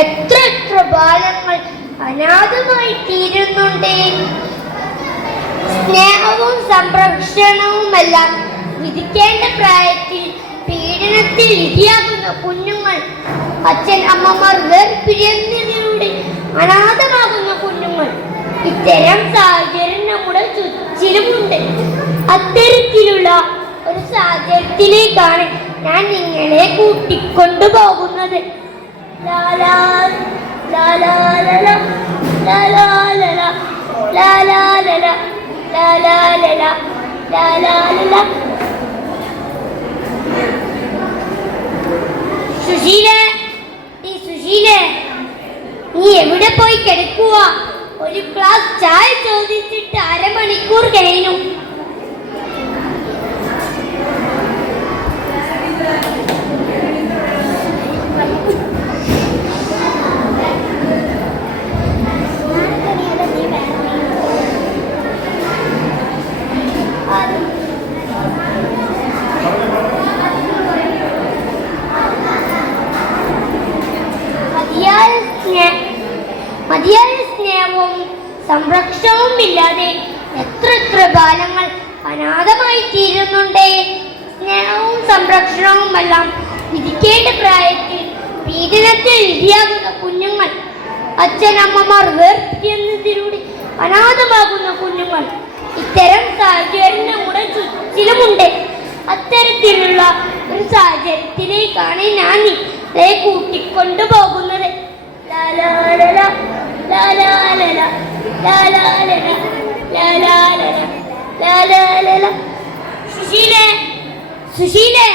എത്ര എത്ര ബാലങ്ങൾ അനാഥമായി തീരുന്നുണ്ട്. സ്നേഹവും സംരക്ഷണവുമെല്ലാം വിധിക്കേണ്ട പ്രായത്തിൽ പീഡനത്തിൽ ഇരയാകുന്ന കുഞ്ഞുങ്ങൾ, അച്ഛൻ അമ്മമാർ വേർപിരിയുന്നതിലൂടെ അനാഥമാകുന്ന കുഞ്ഞുങ്ങൾ, ഇത്തരം സാഹചര്യം നമ്മുടെ ചുറ്റിലുമുണ്ട്. അത്തരത്തിലുള്ള ഒരു സാഹചര്യത്തിലേക്കാണ് ഞാൻ നിങ്ങളെ കൂട്ടിക്കൊണ്ടുപോകുന്നത്. ലാലാ ലാലാ ലാലാ ലാലാ ലാലാ ലാലാ ലാലാ ലാലാ ലാലാ ലാലാ. സുശീലേ, സുശീലേ, നീ എവിടെ പോയി കിടക്കുക? ഒരു ഗ്ലാസ് ചായ ചോദിച്ചിട്ട് അരമണിക്കൂർ കഴിഞ്ഞു. മതിയായ സ്നേഹവും സംരക്ഷണവും ഇല്ലാതെ എത്ര എത്ര ബാലങ്ങൾ അനാഥമായി തീരുന്നുണ്ട്. സ്നേഹവും സംരക്ഷണവും എല്ലാം വിധിക്കേണ്ട പ്രായത്തിൽ പീഡനത്തിൽ ഇരയാകുന്ന കുഞ്ഞുങ്ങൾ, അച്ഛനമ്മമാർ വേർപിരിയുന്നതിലൂടെ അനാഥമാകുന്ന കുഞ്ഞുങ്ങൾ, ഇത്തരം സാഹചര്യം നമ്മുടെ ചുറ്റിലുമുണ്ട്. അത്തരത്തിലുള്ള ഒരു സാഹചര്യത്തിലേക്കാണ് ഞാൻ നിങ്ങളെ കൂട്ടിക്കൊണ്ടുപോകുന്നത്. സുശീലേ, സുശീലേ,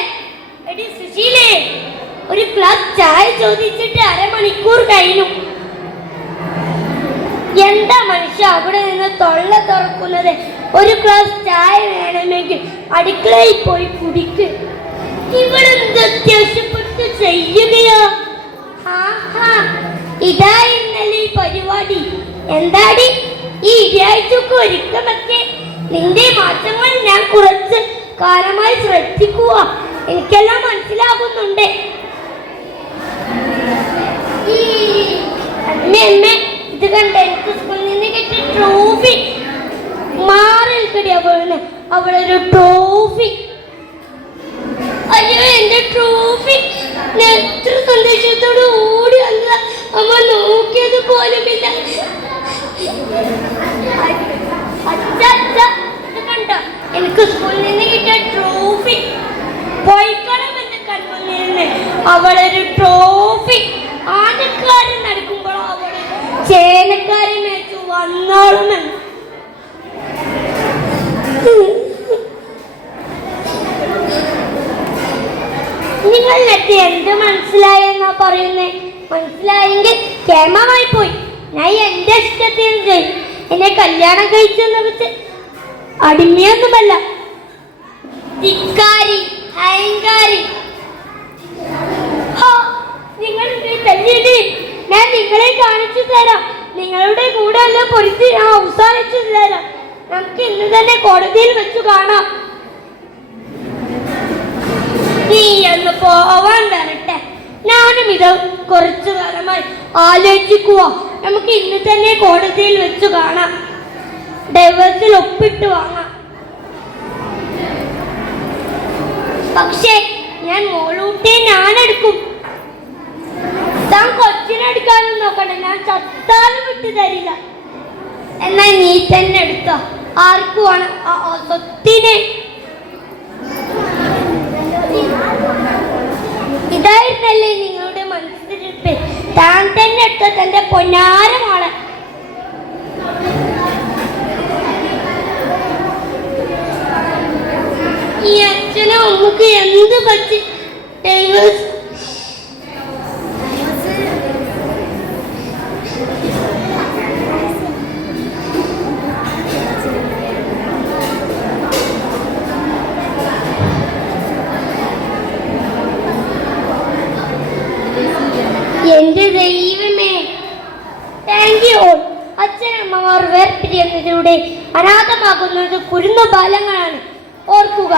എടി സുശീലേ, ഒരു ഗ്ലാസ് ചായ ചോദിച്ചിട്ട് അരമണിക്കൂർ കഴിഞ്ഞു. എന്താ മനുഷ്യ അവിടെ നിന്ന് തൊള്ള തുറക്കുന്നത്? ഒരു ഗ്ലാസ് ചായ വേണമെങ്കിൽ അടുക്കളയിൽ പോയി കുടിക്ക്. ഇവളെന്ത് അത്യാവശ്യപ്പെട്ട് ചെയ്യുകയോ? ഇതായിരുന്നല്ലേ ഈ പരിപാടി. എന്താടി ഈ ഇരയാഴ്ചക്ക് ഒരുക്കമൊക്കെ? നിന്റെ മാറ്റങ്ങൾ ഞാൻ കുറച്ച് കാലമായി ശ്രദ്ധിക്കുക. എനിക്കെല്ലാം മനസ്സിലാകുന്നുണ്ട്. അമ്മ ഇത് കണ്ട, എനിക്ക് സ്കൂളിൽ നിന്ന് കിട്ടിയ ട്രോഫി. മാറിൽ കിട്ടിയ അവളൊരു ട്രോഫി. അയ്യോ, എന്റെ ട്രോഫി! ഞാൻ എത്ര സന്തോഷത്തോട് ഓടി വന്നതാ. അമ്മ നോക്കിയത് പോലുമില്ല. ഇത് കണ്ടോ, എനിക്ക് സ്കൂളിൽ നിന്ന് കിട്ടിയ ട്രോഫി. പോയിക്കണം എന്റെ കൺമുന്നിൽ നിന്ന് അവളൊരു ട്രോഫി. ആനക്കാരൻ നടക്കുമ്പോൾ അവള് ചേനക്കാരെ മേച്ചു വന്നോളുമെന്ന്. നിങ്ങളിലെത്തി എന്ത് മനസ്സിലായെന്നാ പറയുന്നേ? മനസ്സിലായെങ്കിൽ കേമമായി പോയി. ഞാൻ എന്റെ ഇഷ്ടത്തിന് ചെയ്യും. എന്നെ കല്യാണം കഴിച്ചെന്ന് വെച്ച് അടിമയൊന്നുമല്ല. ധിക്കാരി, അഹങ്കാരി. നിങ്ങൾ തല്ലിയില്ലേ? ഞാൻ നിങ്ങളെ കാണിച്ചു തരാം. നിങ്ങളുടെ കൂടെ എല്ലാം പൊരുത്തി ഞാൻ അവസാനിച്ചു തരാം. നമുക്ക് ഇന്ന് തന്നെ കോടതിയിൽ വെച്ചു കാണാം. നീ എന്ന് പോവാൻ വരട്ടെ. ഞാനും ഇത് കുറച്ചു കാലമായി ആലോചിക്കുക. നമുക്ക് ഇന്ന് തന്നെ കോടതിയിൽ വെച്ചു കാണാം. ഡൈവേഴ്സിൽ ഒപ്പിട്ട് വാങ്ങാം. പക്ഷേ ഞാൻ മോളൂട്ടിയെ ഞാനെടുക്കും. താൻ കൊച്ചിനെടുക്കാനും നോക്കണ്ട. ഞാൻ ചത്താലും വിട്ടു തരില്ല. എന്നാൽ നീ തന്നെ എടുത്തോ. ആർക്കുമാണ് ആ സ്വത്തിനെ? ഇതായിരുന്നല്ലേ നിങ്ങളുടെ മനസ്സിലിരിപ്പ്? താൻ തന്നെ എടുത്ത തന്റെ പൊന്നാരമാണ്. ഈ അച്ഛനും അമ്മക്ക് എന്ത് പറ്റി? എന്റെ ദൈവമേ, താങ്ക് യു. അച്ഛനമ്മമാർ വേർപിരിയുന്നതിലൂടെ അനാഥമാകുന്നത് കുരുന്നു ബാലങ്ങളാണ്. ഓർക്കുക.